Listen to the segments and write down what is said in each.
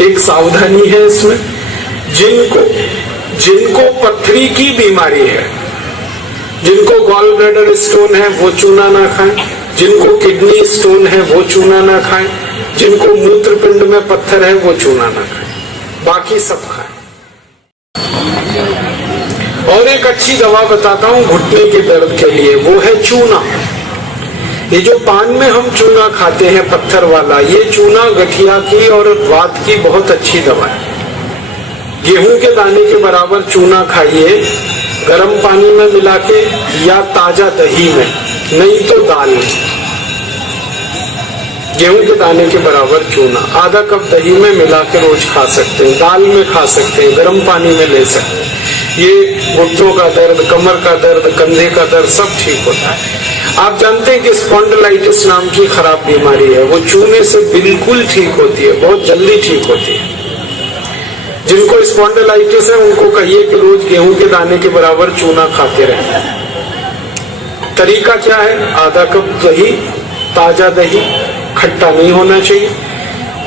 एक सावधानी है इसमें, जिनको पथरी की बीमारी है, जिनको गॉल ब्लैडर स्टोन है वो चूना ना खाएं, जिनको किडनी स्टोन है वो चूना ना खाएं, जिनको मूत्रपिंड में पत्थर है वो चूना ना खाएं, बाकी सब खाएं। और एक अच्छी दवा बताता हूं घुटने के दर्द के लिए, वो है चूना। ये जो पान में हम चूना खाते हैं पत्थर वाला, ये चूना गठिया की और वात की बहुत अच्छी दवा है। गेहूं के दाने के बराबर चूना खाइए, गर्म पानी में मिला के या ताजा दही में, नहीं तो दाल में। गेहूं के दाने के बराबर चूना आधा कप दही में मिला के रोज खा सकते हैं, दाल में खा सकते हैं, गर्म पानी में ले सकते हैं। ये घुटनों का दर्द, कमर का दर्द, कंधे का दर्द सब ठीक होता है। आप जानते हैं कि स्पॉन्डिलाइटिस नाम की खराब बीमारी है, वो चूने से बिल्कुल ठीक होती है, बहुत जल्दी ठीक होती है। जिनको स्पॉन्डिलाइटिस है उनको कहिए कि रोज गेहूं के दाने के बराबर चूना खाते रहें। तरीका क्या है? आधा कप दही, ताजा दही, खट्टा नहीं होना चाहिए,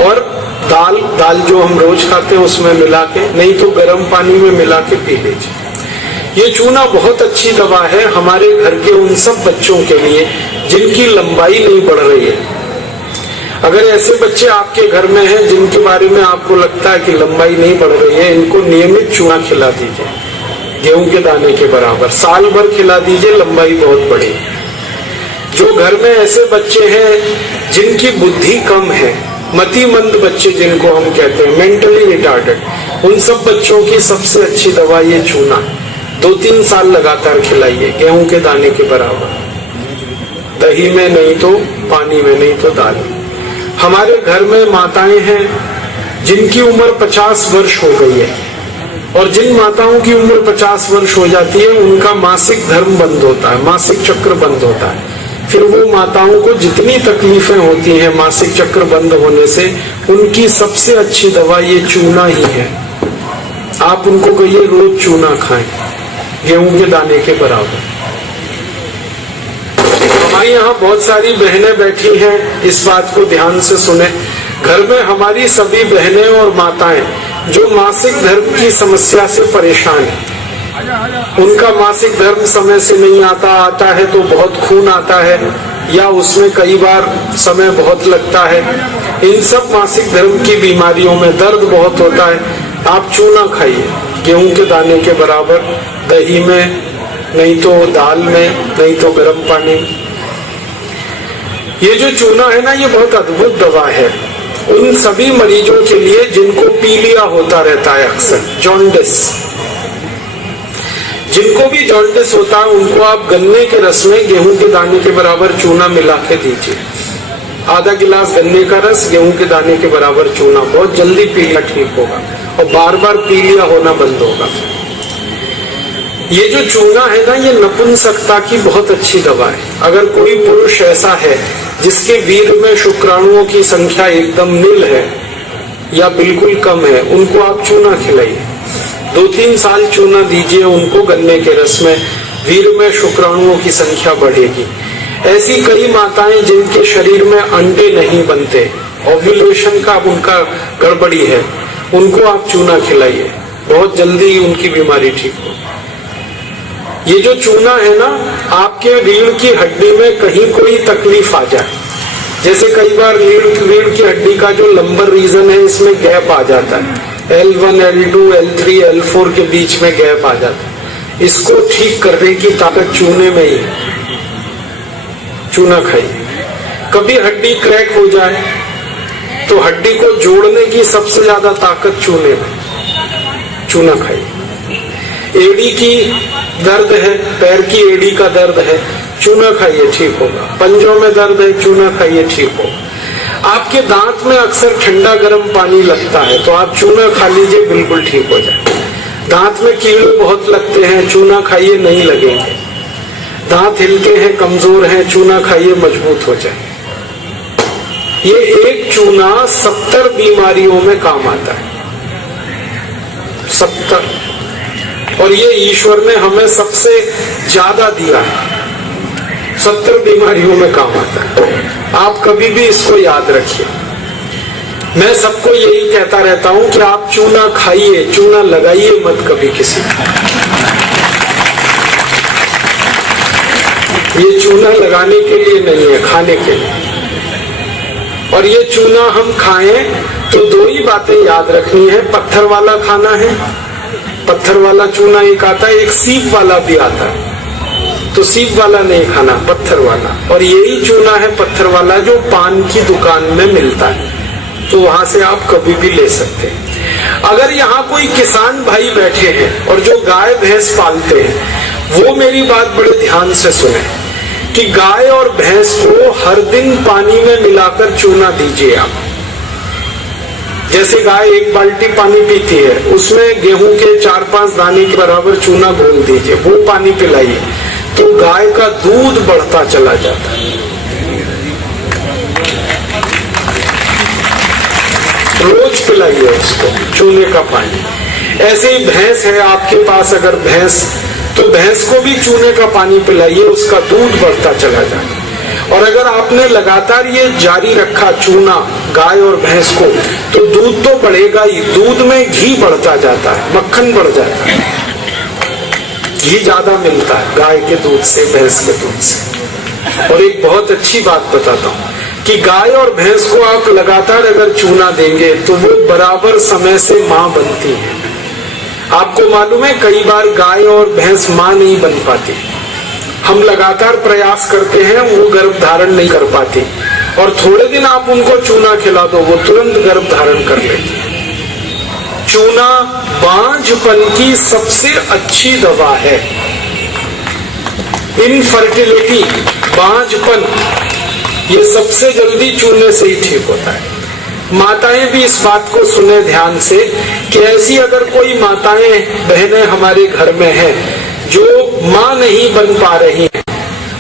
और दाल जो हम रोज खाते हैं उसमें मिला के, नहीं तो गर्म पानी में मिला के पी लीजिए। ये चूना बहुत अच्छी दवा है हमारे घर के उन सब बच्चों के लिए जिनकी लंबाई नहीं बढ़ रही है। अगर ऐसे बच्चे आपके घर में हैं जिनके बारे में आपको लगता है कि लंबाई नहीं बढ़ रही है, इनको नियमित चूना खिला दीजिए, गेहूं के दाने के बराबर, साल भर खिला दीजिए, लंबाई बहुत बढ़ेगी। जो घर में ऐसे बच्चे हैं जिनकी बुद्धि कम है, मतिमंद बच्चे जिनको हम कहते हैं, मेंटली रिटार्डेड, उन सब बच्चों की सबसे अच्छी दवा ये चूना। 2-3 साल लगातार खिलाइए, गेहूं के दाने के बराबर, दही में नहीं तो पानी में, नहीं तो दाल में। हमारे घर में माताएं हैं जिनकी उम्र 50 वर्ष हो गई है, और जिन माताओं की उम्र 50 वर्ष हो जाती है उनका मासिक धर्म बंद होता है, मासिक चक्र बंद होता है। फिर वो माताओं को जितनी तकलीफें होती हैं मासिक चक्र बंद होने से, उनकी सबसे अच्छी दवा ये चूना ही है। आप उनको कहिए रोज चूना खाएं, गेहूं के दाने के बराबर। हमारे यहाँ बहुत सारी बहनें बैठी हैं, इस बात को ध्यान से सुने। घर में हमारी सभी बहनें और माताएं जो मासिक धर्म की समस्या से परेशान हैं, उनका मासिक धर्म समय से नहीं आता है तो बहुत खून आता है, या उसमें कई बार समय बहुत लगता है, इन सब मासिक धर्म की बीमारियों में दर्द बहुत होता है। आप चूना खाइए, गेहूं के दाने के बराबर, दही में, नहीं तो दाल में, नहीं तो गर्म पानी में। ये जो चूना है ना, ये बहुत अद्भुत दवा है उन सभी मरीजों के लिए जिनको पीलिया होता रहता है, अक्सर जॉन्डिस। जिनको भी जॉन्डिस होता है उनको आप गन्ने के रस में गेहूं के दाने के बराबर चूना मिला के दीजिए। आधा गिलास गन्ने का रस, गेहूं के दाने के बराबर चूना, बहुत जल्दी पीलिया ठीक होगा और बार बार पीलिया होना बंद होगा। ये जो चूना है ना, ये नपुंसकता की बहुत अच्छी दवा है। अगर कोई पुरुष ऐसा है जिसके वीर्य में शुक्राणुओं की संख्या एकदम नील है या बिल्कुल कम है, उनको आप चूना खिलाइए, 2-3 साल चूना दीजिए उनको गन्ने के रस में, वीर्य में शुक्राणुओं की संख्या बढ़ेगी। ऐसी कई माताएं जिनके शरीर में अंडे नहीं बनते, ओव्यूलेशन का उनका गड़बड़ी है, उनको आप चूना खिलाइए, बहुत जल्दी उनकी बीमारी ठीक हो। ये जो चूना है ना, आपके रीढ़ की हड्डी में कहीं कोई तकलीफ आ जाए, जैसे कई बार रीढ़ की हड्डी का जो लंबर रीजन है इसमें गैप आ जाता है, L1, L2, L3, L4 के बीच में गैप आ जाता है, इसको ठीक करने की ताकत चूने में ही। चूना खाइए। कभी हड्डी क्रैक हो जाए तो हड्डी को जोड़ने की सबसे ज्यादा ताकत चूने में, चूना खाइए। एड़ी की दर्द है, पैर की एड़ी का दर्द है, चूना खाइए, ठीक होगा। पंजों में दर्द है, चूना खाइए, ठीक होगा। आपके दांत में अक्सर ठंडा गर्म पानी लगता है तो आप चूना खा लीजिए, बिल्कुल ठीक हो जाए। दांत में कीड़े बहुत लगते हैं, चूना खाइए, नहीं लगेंगे। दांत हिलते हैं, कमजोर हैं, चूना खाइए, मजबूत हो जाए। ये एक चूना 70 बीमारियों में काम आता है, 70। और ये ईश्वर ने हमें सबसे ज्यादा दिया है, 70 बीमारियों में काम आता है। आप कभी भी इसको याद रखिए। मैं सबको यही कहता रहता हूं कि आप चूना खाइए, चूना लगाइए मत कभी किसी को। ये चूना लगाने के लिए नहीं है, खाने के लिए। और ये चूना हम खाएं तो दो ही बातें याद रखनी है, पत्थर वाला खाना है, पत्थर वाला चूना एक आता है, एक सीप वाला भी आता है, तो सीप वाला नहीं खाना, पत्थर वाला। और यही चूना है पत्थर वाला जो पान की दुकान में मिलता है, तो वहां से आप कभी भी ले सकते हैं। अगर यहाँ कोई किसान भाई बैठे हैं और जो गाय भैंस पालते हैं, वो मेरी बात बड़े ध्यान से सुने कि गाय और भैंस को हर दिन पानी में मिलाकर चूना दीजिए आप। जैसे गाय एक बाल्टी पानी पीती है, उसमें गेहूं के 4-5 दाने के बराबर चूना घोल दीजिए, वो पानी पिलाइए, तो गाय का दूध बढ़ता चला जाता है। रोज पिलाइए उसको चूने का पानी। ऐसे ही भैंस है आपके पास, अगर भैंस, तो भैंस को भी चूने का पानी पिलाइए, उसका दूध बढ़ता चला जाए। और अगर आपने लगातार ये जारी रखा चूना गाय और भैंस को, तो दूध तो बढ़ेगा ही, दूध में घी बढ़ता जाता है, मक्खन बढ़ जाता है, घी ज्यादा मिलता है गाय के दूध से, भैंस के दूध से। और एक बहुत अच्छी बात बताता हूँ कि गाय और भैंस को आप लगातार अगर चूना देंगे तो वो बराबर समय से मां बनती है। आपको मालूम है कई बार गाय और भैंस मां नहीं बन पाती, हम लगातार प्रयास करते हैं, वो गर्भ धारण नहीं कर पाती, और थोड़े दिन आप उनको चूना खिला दो, वो तुरंत गर्भ धारण कर लेती है। चूना बांझपन की सबसे अच्छी दवा है। इनफर्टिलिटी, बांझपन, ये सबसे जल्दी चूने से ही ठीक होता है। माताएं भी इस बात को सुने ध्यान से कि ऐसी अगर कोई माताएं बहनें हमारे घर में हैं जो मां नहीं बन पा रही हैं,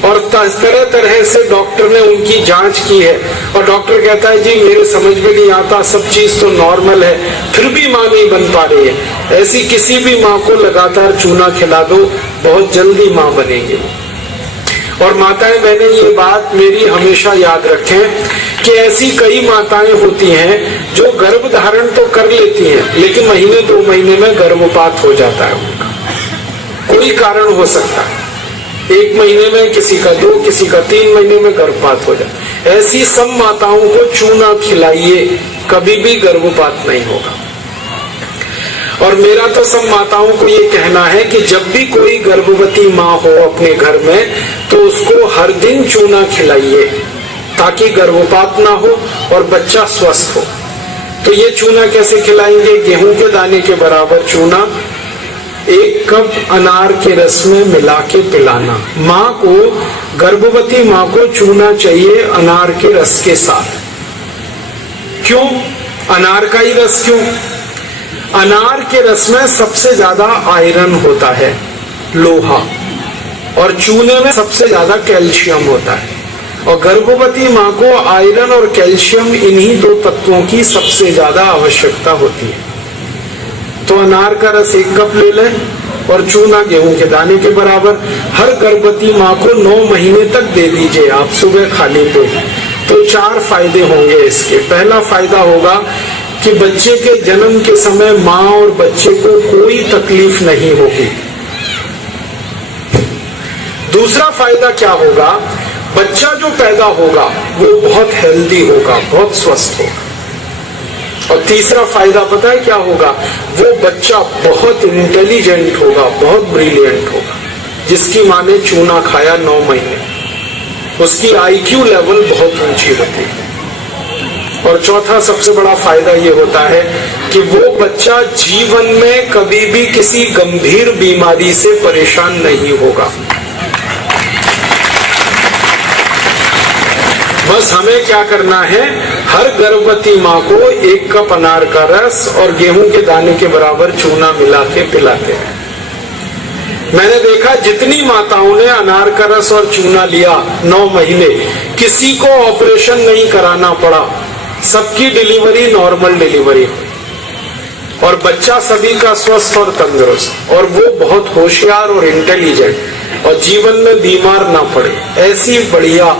और तरह तरह से डॉक्टर ने उनकी जांच की है, और डॉक्टर कहता है जी मेरे समझ में नहीं आता, सब चीज तो नॉर्मल है, फिर भी मां नहीं बन पा रही है, ऐसी किसी भी मां को लगातार चूना खिला दो, बहुत जल्दी मां बनेगी। और माताएं बहनें ये बात मेरी हमेशा याद रखें कि ऐसी कई माताएं होती हैं जो गर्भ धारण तो कर लेती हैं, लेकिन महीने 2 महीने में गर्भपात हो जाता है उनका, कोई कारण हो सकता है, 1 महीने में, किसी का 2, किसी का 3 महीने में गर्भपात हो जाए। ऐसी सब माताओं को चूना खिलाइए, कभी भी गर्भपात नहीं होगा। और मेरा तो सब माताओं को ये कहना है कि जब भी कोई गर्भवती माँ हो अपने घर में, तो उसको हर दिन चूना खिलाइए ताकि गर्भपात ना हो और बच्चा स्वस्थ हो। तो ये चूना कैसे खिलाएंगे? गेहूं के दाने के बराबर चूना 1 कप अनार के रस में मिला के पिलाना। माँ को, गर्भवती माँ को चूना चाहिए अनार के रस के साथ। क्यों अनार का ही रस? क्यों? अनार के रस में सबसे ज्यादा आयरन होता है, लोहा, और चूने में सबसे ज्यादा कैल्शियम होता है। और गर्भवती माँ को आयरन और कैल्शियम, इन्हीं 2 तत्वों की सबसे ज्यादा आवश्यकता होती है। तो अनार का रस 1 कप ले लें और चूना गेहूं के दाने के बराबर हर गर्भवती माँ को 9 महीने तक दे दीजिए आप, सुबह खाली पेट। तो 4 फायदे होंगे इसके। पहला फायदा होगा कि बच्चे के जन्म के समय माँ और बच्चे को कोई तकलीफ नहीं होगी। दूसरा फायदा क्या होगा? बच्चा जो पैदा होगा वो बहुत हेल्दी होगा, बहुत स्वस्थ होगा। और तीसरा फायदा पता है क्या होगा? वो बच्चा बहुत इंटेलिजेंट होगा, बहुत ब्रिलियंट होगा। जिसकी माँ ने चूना खाया 9 महीने, उसकी IQ लेवल बहुत ऊंची होती है। और चौथा सबसे बड़ा फायदा ये होता है कि वो बच्चा जीवन में कभी भी किसी गंभीर बीमारी से परेशान नहीं होगा। बस हमें क्या करना है? हर गर्भवती माँ को 1 कप अनार का रस और गेहूं के दाने के बराबर चूना मिला के पिलाते हैं। मैंने देखा जितनी माताओं ने अनार का रस और चूना लिया 9 महीने, किसी को ऑपरेशन नहीं कराना पड़ा, सबकी डिलीवरी नॉर्मल डिलीवरी, और बच्चा सभी का स्वस्थ और तंदुरुस्त, और वो बहुत होशियार और इंटेलिजेंट, और जीवन में बीमार ना पड़े। ऐसी बढ़िया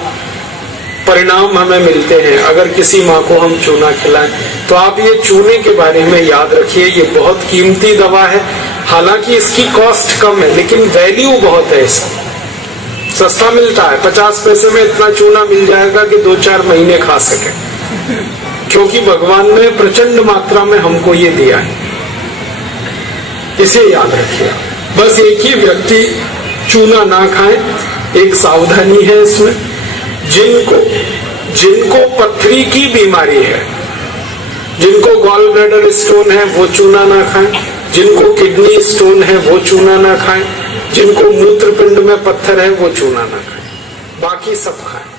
परिणाम हमें मिलते हैं अगर किसी माँ को हम चूना खिलाएं। तो आप ये चूने के बारे में याद रखिए, ये बहुत कीमती दवा है। हालांकि इसकी कॉस्ट कम है लेकिन वैल्यू बहुत है इसकी। सस्ता मिलता है, 50 पैसे में इतना चूना मिल जाएगा कि 2-4 महीने खा सके, क्योंकि भगवान ने प्रचंड मात्रा में हमको ये दिया है। इसे याद रखिए। बस एक ही व्यक्ति चूना ना खाए, एक सावधानी है इसमें। जिनको पथरी की बीमारी है, जिनको गॉल ब्लैडर स्टोन है, वो चूना ना खाएं। जिनको किडनी स्टोन है वो चूना ना खाएं। जिनको मूत्रपिंड में पत्थर है वो चूना ना खाएं, बाकी सब खाएं।